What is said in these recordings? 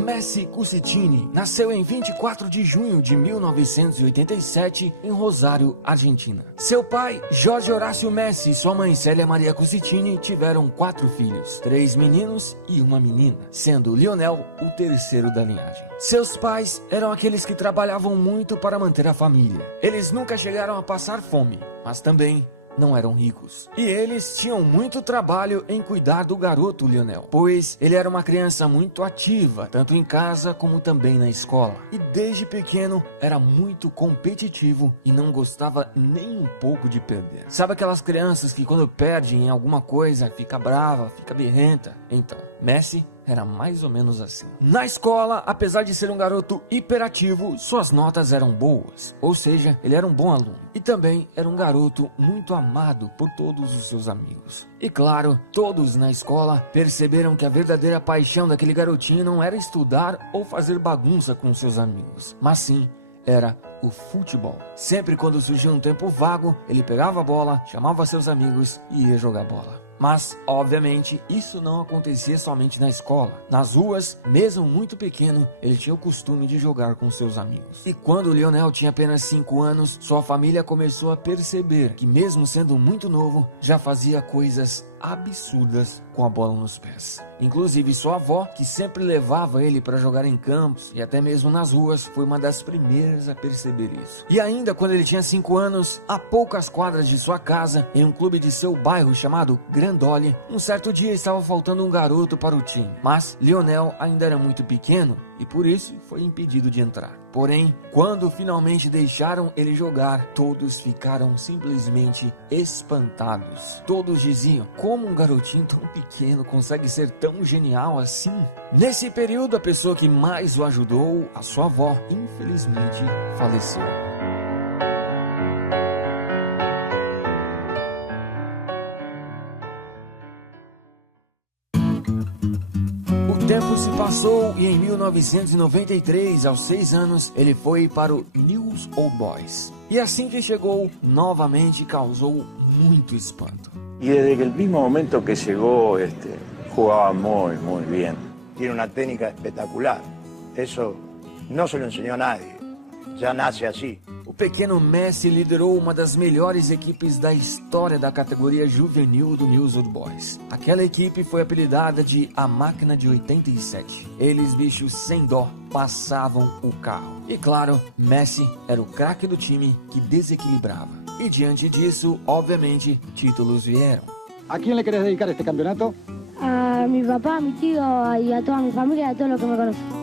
Messi Cusitini nasceu em 24 de junho de 1987 em Rosário, Argentina. Seu pai, Jorge Horácio Messi, e sua mãe Célia Maria Cusitini tiveram 4 filhos, 3 meninos e uma menina, sendo Lionel o terceiro da linhagem. Seus pais eram aqueles que trabalhavam muito para manter a família. Eles nunca chegaram a passar fome, mas também não eram ricos. E eles tinham muito trabalho em cuidar do garoto Lionel, pois ele era uma criança muito ativa, tanto em casa como também na escola. E desde pequeno era muito competitivo e não gostava nem um pouco de perder. Sabe aquelas crianças que quando perdem em alguma coisa fica brava, fica birrenta? Então, Messi era mais ou menos assim. Na escola, apesar de ser um garoto hiperativo, suas notas eram boas, ou seja, ele era um bom aluno. E também era um garoto muito amado por todos os seus amigos. E claro, todos na escola perceberam que a verdadeira paixão daquele garotinho não era estudar ou fazer bagunça com seus amigos, mas sim era o futebol. Sempre quando surgia um tempo vago, ele pegava a bola, chamava seus amigos e ia jogar bola. Mas, obviamente, isso não acontecia somente na escola. Nas ruas, mesmo muito pequeno, ele tinha o costume de jogar com seus amigos. E quando Lionel tinha apenas 5 anos, sua família começou a perceber que, mesmo sendo muito novo, já fazia coisas absurdas com a bola nos pés. Inclusive sua avó, que sempre levava ele para jogar em campos e até mesmo nas ruas, foi uma das primeiras a perceber isso. E ainda quando ele tinha 5 anos, a poucas quadras de sua casa, em um clube de seu bairro chamado Grandoli, um certo dia estava faltando um garoto para o time. Mas Lionel ainda era muito pequeno e por isso foi impedido de entrar. Porém, quando finalmente deixaram ele jogar, todos ficaram simplesmente espantados. Todos diziam: como um garotinho tão pequeno consegue ser tão genial assim? Nesse período, a pessoa que mais o ajudou, a sua avó, infelizmente faleceu. O tempo se passou e em 1993, aos 6 anos, ele foi para o Newell's Old Boys. E assim que chegou, novamente causou muito espanto. Y desde el mismo momento que llegó, jugaba muy bien. Tiene una técnica espectacular. Eso no se lo enseñó a nadie. Ya nace así. O pequeno Messi liderou uma das melhores equipes da história da categoria juvenil do Newell's Old Boys. Aquela equipe foi apelidada de A Máquina de 87. Eles, bichos sem dó, passavam o carro. E claro, Messi era o craque do time que desequilibrava. E diante disso, obviamente, títulos vieram. ¿A quién le querés dedicar este campeonato? A mi papá, a mi tío y a toda mi familia y a todos los que me conocen.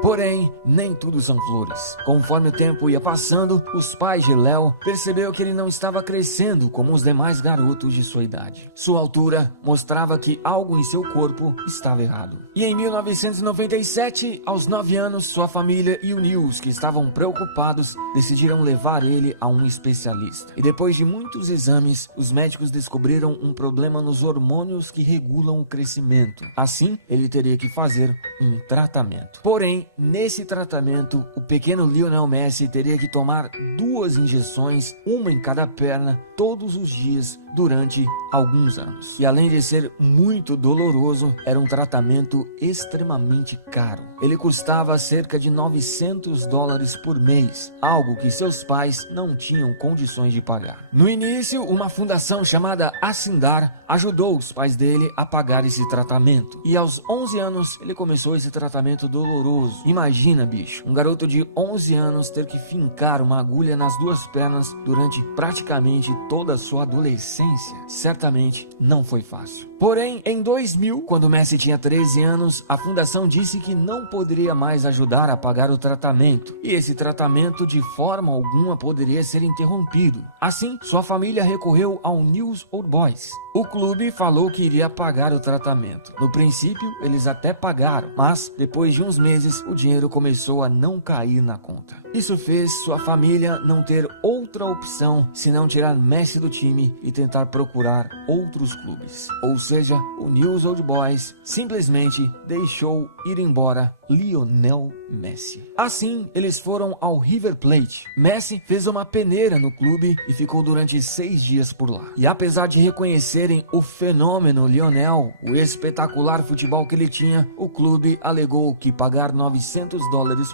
Porém, nem tudo são flores. Conforme o tempo ia passando, os pais de Léo perceberam que ele não estava crescendo como os demais garotos de sua idade. Sua altura mostrava que algo em seu corpo estava errado. E em 1997, aos 9 anos, sua família e o Newell's, que estavam preocupados, decidiram levar ele a um especialista. E depois de muitos exames, os médicos descobriram um problema nos hormônios que regulam o crescimento. Assim, ele teria que fazer um tratamento. Porém, nesse tratamento, o pequeno Lionel Messi teria que tomar 2 injeções, uma em cada perna, todos os dias durante alguns anos. E além de ser muito doloroso, era um tratamento extremamente caro. Ele custava cerca de $900 por mês, algo que seus pais não tinham condições de pagar. No início, uma fundação chamada Asindar ajudou os pais dele a pagar esse tratamento. E aos 11 anos, ele começou esse tratamento doloroso. Imagina, bicho, um garoto de 11 anos ter que fincar uma agulha nas 2 pernas durante praticamente toda a sua adolescência. Certamente não foi fácil. Porém, em 2000, quando Messi tinha 13 anos, a fundação disse que não poderia mais ajudar a pagar o tratamento, e esse tratamento de forma alguma poderia ser interrompido. Assim, sua família recorreu ao Newell's Old Boys. O clube falou que iria pagar o tratamento. No princípio, eles até pagaram, mas depois de uns meses, o dinheiro começou a não cair na conta. Isso fez sua família não ter outra opção senão tirar Messi do time e tentar procurar outros clubes. Ou seja, o Newell's Old Boys simplesmente deixou ir embora Lionel Messi. Assim, eles foram ao River Plate. Messi fez uma peneira no clube e ficou durante 6 dias por lá. E apesar de reconhecerem o fenômeno Lionel, o espetacular futebol que ele tinha, o clube alegou que pagar $900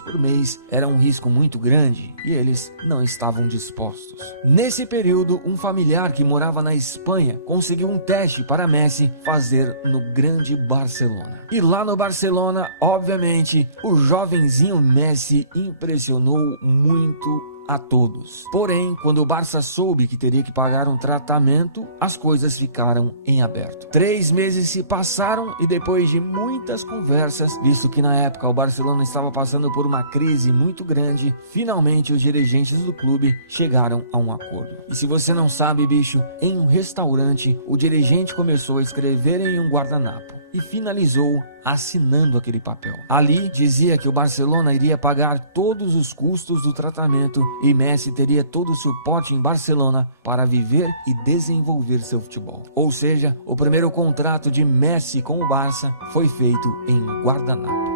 por mês era um risco muito grande e eles não estavam dispostos. Nesse período, um familiar que morava na Espanha conseguiu um teste para Messi fazer no grande Barcelona. E lá no Barcelona, obviamente, o jovenzinho Messi impressionou muito a todos. Porém, quando o Barça soube que teria que pagar um tratamento, as coisas ficaram em aberto. 3 meses se passaram e depois de muitas conversas, visto que na época o Barcelona estava passando por uma crise muito grande, finalmente os dirigentes do clube chegaram a um acordo. E se você não sabe, bicho, em um restaurante, o dirigente começou a escrever em um guardanapo e finalizou assinando aquele papel. Ali dizia que o Barcelona iria pagar todos os custos do tratamento e Messi teria todo o suporte em Barcelona para viver e desenvolver seu futebol. Ou seja, o primeiro contrato de Messi com o Barça foi feito em guardanapo.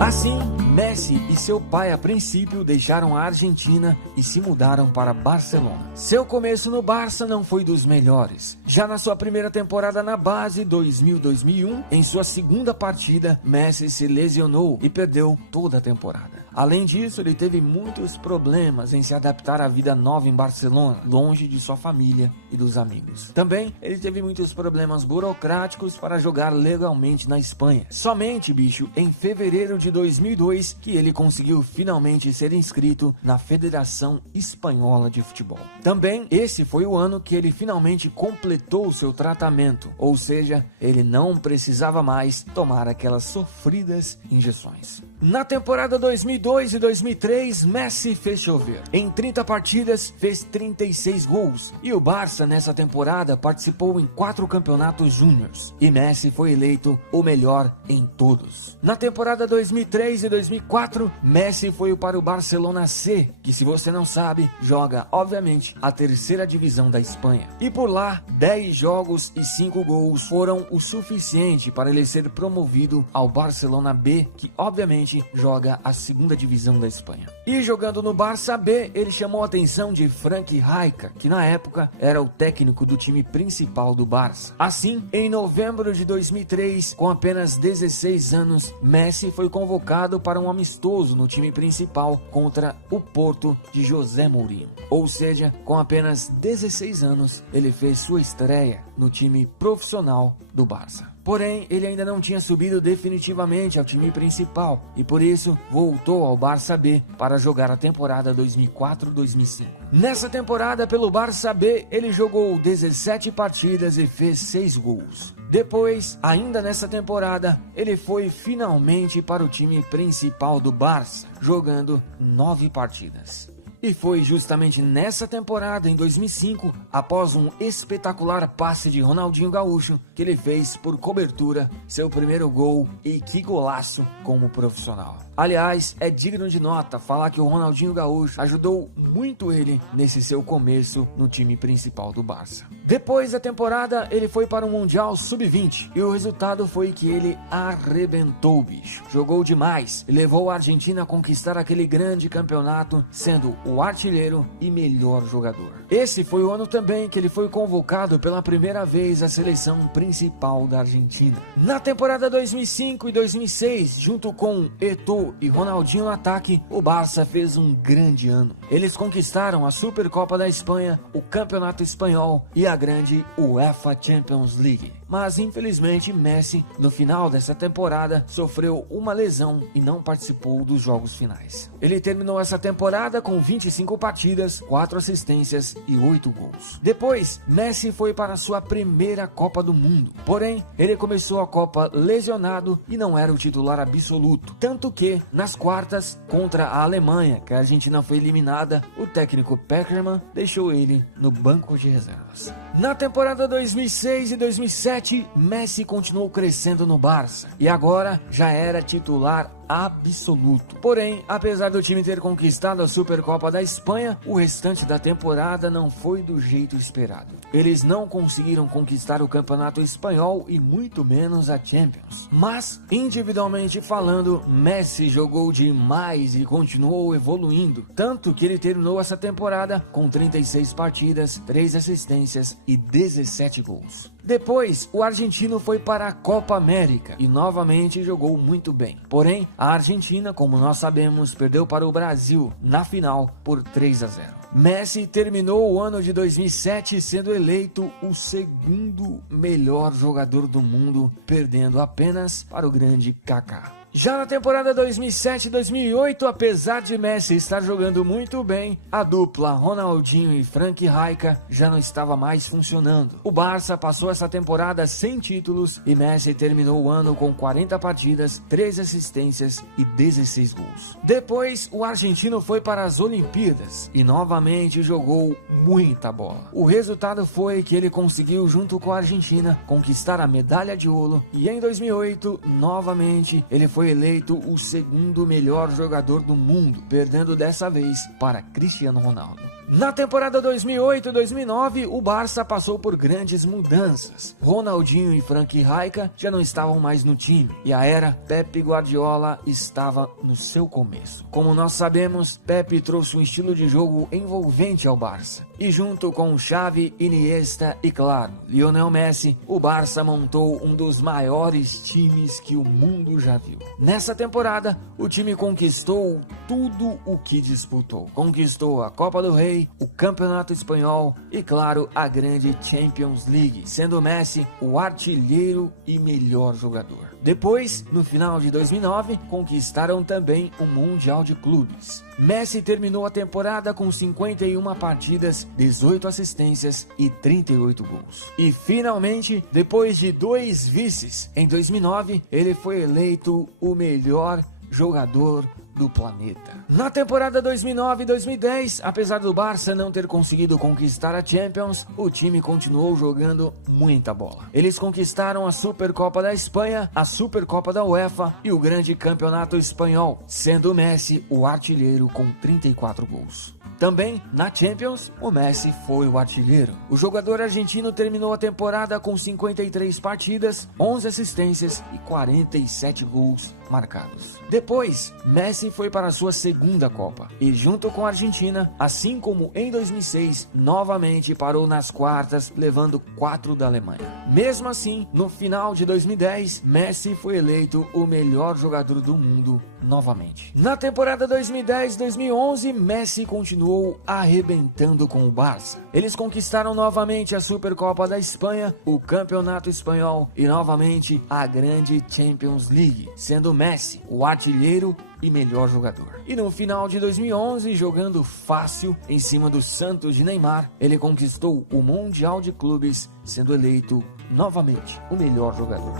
Assim, Messi e seu pai a princípio deixaram a Argentina e se mudaram para Barcelona. Seu começo no Barça não foi dos melhores. Já na sua primeira temporada na base, 2000-2001, em sua segunda partida, Messi se lesionou e perdeu toda a temporada. Além disso, ele teve muitos problemas em se adaptar à vida nova em Barcelona, longe de sua família e dos amigos. Também, ele teve muitos problemas burocráticos para jogar legalmente na Espanha. Somente, bicho, em fevereiro de 2002, que ele conseguiu finalmente ser inscrito na Federação Espanhola de Futebol. Também, esse foi o ano que ele finalmente completou seu tratamento, ou seja, ele não precisava mais tomar aquelas sofridas injeções. Na temporada 2002 e 2003, Messi fez chover. Em 30 partidas, fez 36 gols. E o Barça, nessa temporada, participou em 4 campeonatos júniores. E Messi foi eleito o melhor em todos. Na temporada 2003 e 2004, Messi foi para o Barcelona C, que, se você não sabe, joga, obviamente, a terceira divisão da Espanha. E por lá, 10 jogos e 5 gols foram o suficiente para ele ser promovido ao Barcelona B, que, obviamente, joga a segunda divisão da Espanha. E jogando no Barça B, ele chamou a atenção de Frank Rijkaard, que na época era o técnico do time principal do Barça. Assim, em novembro de 2003, com apenas 16 anos, Messi foi convocado para um amistoso no time principal contra o Porto de José Mourinho. Ou seja, com apenas 16 anos, ele fez sua estreia no time profissional do Barça. Porém, ele ainda não tinha subido definitivamente ao time principal e por isso voltou ao Barça B para jogar a temporada 2004-2005. Nessa temporada pelo Barça B, ele jogou 17 partidas e fez 6 gols. Depois, ainda nessa temporada, ele foi finalmente para o time principal do Barça, jogando 9 partidas. E foi justamente nessa temporada, em 2005, após um espetacular passe de Ronaldinho Gaúcho, que ele fez por cobertura seu primeiro gol, e que golaço como profissional. Aliás, é digno de nota falar que o Ronaldinho Gaúcho ajudou muito ele nesse seu começo no time principal do Barça. Depois da temporada, ele foi para o Mundial Sub-20 e o resultado foi que ele arrebentou, bicho. Jogou demais e levou a Argentina a conquistar aquele grande campeonato, sendo o artilheiro e melhor jogador. Esse foi o ano também que ele foi convocado pela primeira vez à seleção principal da Argentina. Na temporada 2005 e 2006, junto com Eto'o e Ronaldinho no ataque, o Barça fez um grande ano. Eles conquistaram a Supercopa da Espanha, o Campeonato Espanhol e a grande UEFA Champions League. Mas infelizmente Messi, no final dessa temporada, sofreu uma lesão e não participou dos jogos finais. Ele terminou essa temporada com 25 partidas, 4 assistências e 8 gols. Depois, Messi foi para a sua primeira Copa do Mundo. Porém, ele começou a Copa lesionado e não era o titular absoluto. Tanto que, nas quartas, contra a Alemanha, que a Argentina foi eliminada, o técnico Peckerman deixou ele no banco de reservas. Na temporada 2006 e 2007, Messi continuou crescendo no Barça e agora já era titular absoluto. Porém, apesar do time ter conquistado a Supercopa da Espanha, o restante da temporada não foi do jeito esperado. Eles não conseguiram conquistar o Campeonato Espanhol e muito menos a Champions. Mas, individualmente falando, Messi jogou demais e continuou evoluindo, tanto que ele terminou essa temporada com 36 partidas, 3 assistências e 17 gols. Depois, o argentino foi para a Copa América e novamente jogou muito bem. Porém, a Argentina, como nós sabemos, perdeu para o Brasil na final por 3-0. Messi terminou o ano de 2007 sendo eleito o segundo melhor jogador do mundo, perdendo apenas para o grande Kaká. Já na temporada 2007-2008, apesar de Messi estar jogando muito bem, a dupla Ronaldinho e Frank Rijkaard já não estava mais funcionando. O Barça passou essa temporada sem títulos e Messi terminou o ano com 40 partidas, 3 assistências e 16 gols. Depois, o argentino foi para as Olimpíadas e novamente jogou muita bola. O resultado foi que ele conseguiu, junto com a Argentina, conquistar a medalha de ouro e em 2008, novamente, ele foi eleito o segundo melhor jogador do mundo, perdendo dessa vez para Cristiano Ronaldo. Na temporada 2008-2009, o Barça passou por grandes mudanças. Ronaldinho e Frank Rijkaard já não estavam mais no time e a era Pep Guardiola estava no seu começo. Como nós sabemos, Pep trouxe um estilo de jogo envolvente ao Barça. E junto com Xavi, Iniesta e, claro, Lionel Messi, o Barça montou um dos maiores times que o mundo já viu. Nessa temporada, o time conquistou tudo o que disputou. Conquistou a Copa do Rei, o Campeonato Espanhol e, claro, a grande Champions League, sendo Messi o artilheiro e melhor jogador. Depois, no final de 2009, conquistaram também o Mundial de Clubes. Messi terminou a temporada com 51 partidas, 18 assistências e 38 gols. E finalmente, depois de 2 vices, em 2009, ele foi eleito o melhor jogador do planeta. Na temporada 2009-2010, apesar do Barça não ter conseguido conquistar a Champions, o time continuou jogando muita bola. Eles conquistaram a Supercopa da Espanha, a Supercopa da UEFA e o grande Campeonato Espanhol, sendo Messi o artilheiro com 34 gols. Também, na Champions, o Messi foi o artilheiro. O jogador argentino terminou a temporada com 53 partidas, 11 assistências e 47 gols marcados. Depois, Messi foi para a sua segunda Copa e, junto com a Argentina, assim como em 2006, novamente parou nas quartas, levando 4 da Alemanha. Mesmo assim, no final de 2010, Messi foi eleito o melhor jogador do mundo novamente. Na temporada 2010-2011, Messi continuou arrebentando com o Barça. Eles conquistaram novamente a Supercopa da Espanha, o Campeonato Espanhol e novamente a grande Champions League, sendo Messi o artilheiro e melhor jogador. E no final de 2011, jogando fácil em cima do Santos de Neymar, ele conquistou o Mundial de Clubes, sendo eleito novamente o melhor jogador.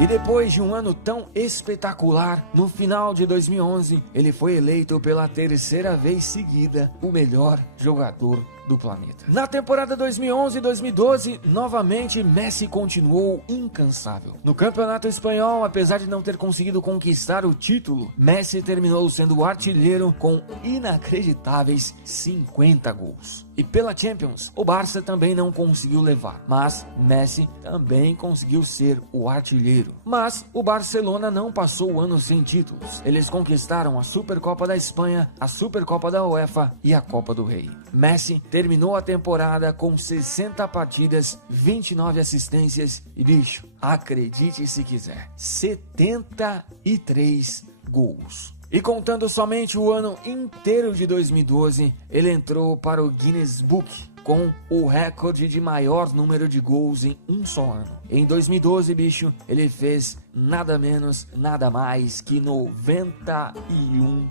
E depois de um ano tão espetacular, no final de 2011, ele foi eleito pela terceira vez seguida o melhor jogador do planeta. Na temporada 2011-2012, novamente Messi continuou incansável. No Campeonato Espanhol, apesar de não ter conseguido conquistar o título, Messi terminou sendo o artilheiro com inacreditáveis 50 gols. E pela Champions, o Barça também não conseguiu levar, mas Messi também conseguiu ser o artilheiro. Mas o Barcelona não passou o ano sem títulos. Eles conquistaram a Supercopa da Espanha, a Supercopa da UEFA e a Copa do Rei. Messi terminou a temporada com 60 partidas, 29 assistências e, bicho, acredite se quiser, 73 gols. E contando somente o ano inteiro de 2012, ele entrou para o Guinness Book com o recorde de maior número de gols em um só ano. Em 2012, bicho, ele fez nada menos, nada mais que 91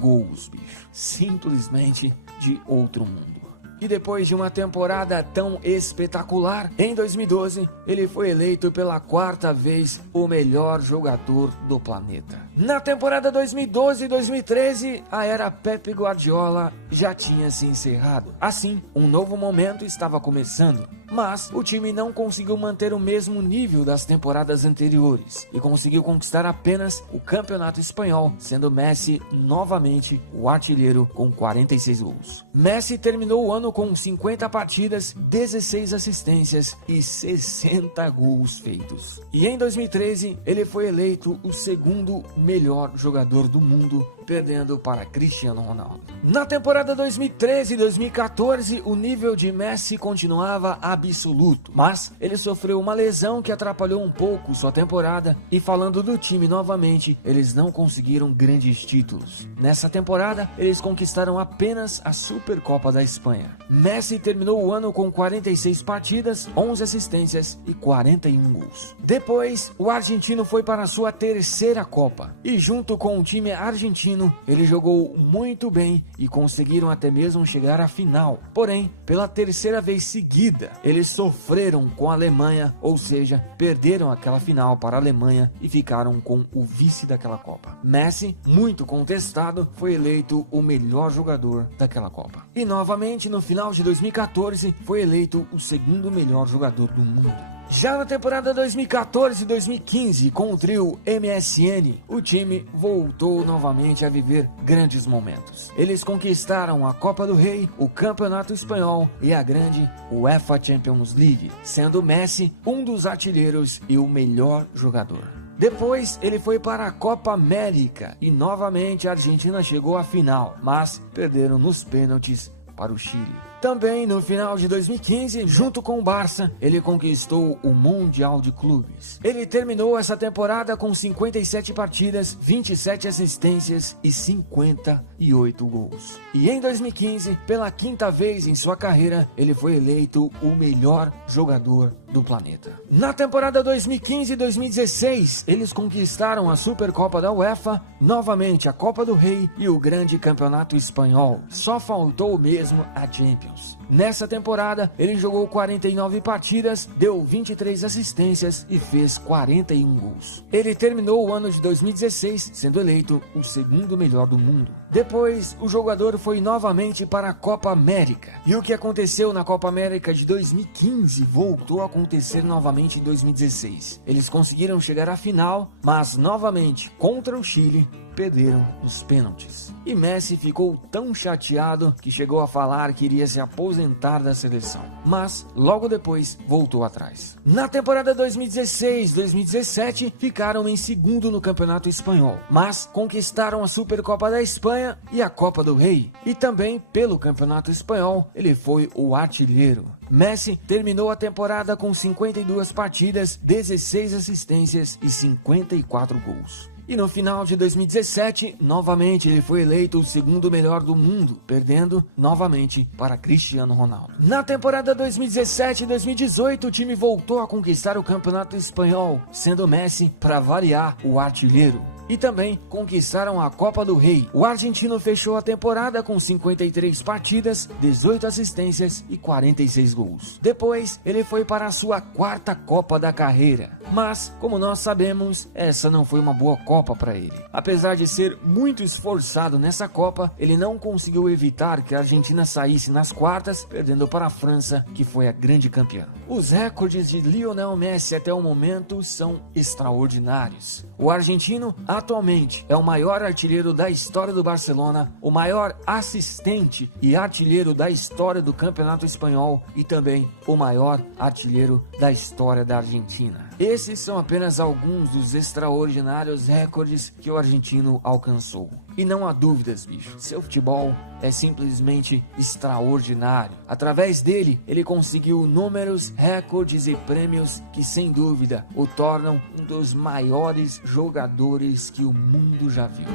gols, bicho. Simplesmente de outro mundo. E depois de uma temporada tão espetacular, em 2012, ele foi eleito pela 4ª vez o melhor jogador do planeta. Na temporada 2012-2013, a era Pep Guardiola já tinha se encerrado. Assim, um novo momento estava começando, mas o time não conseguiu manter o mesmo nível das temporadas anteriores e conseguiu conquistar apenas o Campeonato Espanhol, sendo Messi novamente o artilheiro com 46 gols. Messi terminou o ano com 50 partidas, 16 assistências e 60 gols feitos. E em 2013, ele foi eleito o segundo melhor jogador do mundo, perdendo para Cristiano Ronaldo. Na temporada 2013-2014, o nível de Messi continuava absoluto, mas ele sofreu uma lesão que atrapalhou um pouco sua temporada, e falando do time novamente, eles não conseguiram grandes títulos. Nessa temporada, eles conquistaram apenas a Supercopa da Espanha. Messi terminou o ano com 46 partidas, 11 assistências e 41 gols. Depois, o argentino foi para a sua terceira Copa, e junto com o time argentino, ele jogou muito bem e conseguiram até mesmo chegar à final. Porém, pela terceira vez seguida, eles sofreram com a Alemanha, ou seja, perderam aquela final para a Alemanha e ficaram com o vice daquela Copa. Messi, muito contestado, foi eleito o melhor jogador daquela Copa. E novamente, no final de 2014, foi eleito o segundo melhor jogador do mundo. Já na temporada 2014-2015, com o trio MSN, o time voltou novamente a viver grandes momentos. Eles conquistaram a Copa do Rei, o Campeonato Espanhol e a grande UEFA Champions League, sendo Messi um dos artilheiros e o melhor jogador. Depois ele foi para a Copa América e novamente a Argentina chegou à final, mas perderam nos pênaltis para o Chile. Também no final de 2015, junto com o Barça, ele conquistou o Mundial de Clubes. Ele terminou essa temporada com 57 partidas, 27 assistências e 58 gols. E em 2015, pela quinta vez em sua carreira, ele foi eleito o melhor jogador do planeta. Na temporada 2015-2016, eles conquistaram a Supercopa da UEFA, novamente a Copa do Rei e o grande Campeonato Espanhol. Só faltou mesmo a Champions. Nessa temporada, ele jogou 49 partidas, deu 23 assistências e fez 41 gols. Ele terminou o ano de 2016 sendo eleito o segundo melhor do mundo. Depois, o jogador foi novamente para a Copa América. E o que aconteceu na Copa América de 2015 voltou a acontecer novamente em 2016. Eles conseguiram chegar à final, mas novamente contra o Chile, perderam os pênaltis. E Messi ficou tão chateado que chegou a falar que iria se aposentar da seleção. Mas, logo depois, voltou atrás. Na temporada 2016-2017, ficaram em segundo no Campeonato Espanhol, mas conquistaram a Supercopa da Espanha e a Copa do Rei. E também, pelo Campeonato Espanhol, ele foi o artilheiro. Messi terminou a temporada com 52 partidas, 16 assistências e 54 gols. E no final de 2017, novamente ele foi eleito o segundo melhor do mundo, perdendo novamente para Cristiano Ronaldo. Na temporada 2017-2018, o time voltou a conquistar o Campeonato Espanhol, sendo Messi, para variar, o artilheiro. E também conquistaram a Copa do Rei. O argentino fechou a temporada com 53 partidas, 18 assistências e 46 gols. Depois, ele foi para a sua quarta Copa da carreira. Mas, como nós sabemos, essa não foi uma boa Copa para ele. Apesar de ser muito esforçado nessa Copa, ele não conseguiu evitar que a Argentina saísse nas quartas, perdendo para a França, que foi a grande campeã. Os recordes de Lionel Messi até o momento são extraordinários. O argentino atualmente é o maior artilheiro da história do Barcelona, o maior assistente e artilheiro da história do Campeonato Espanhol e também o maior artilheiro da história da Argentina. Esses são apenas alguns dos extraordinários recordes que o argentino alcançou. E não há dúvidas, bicho, seu futebol é simplesmente extraordinário. Através dele, ele conseguiu números, recordes e prêmios que, sem dúvida, o tornam um dos maiores jogadores que o mundo já viu.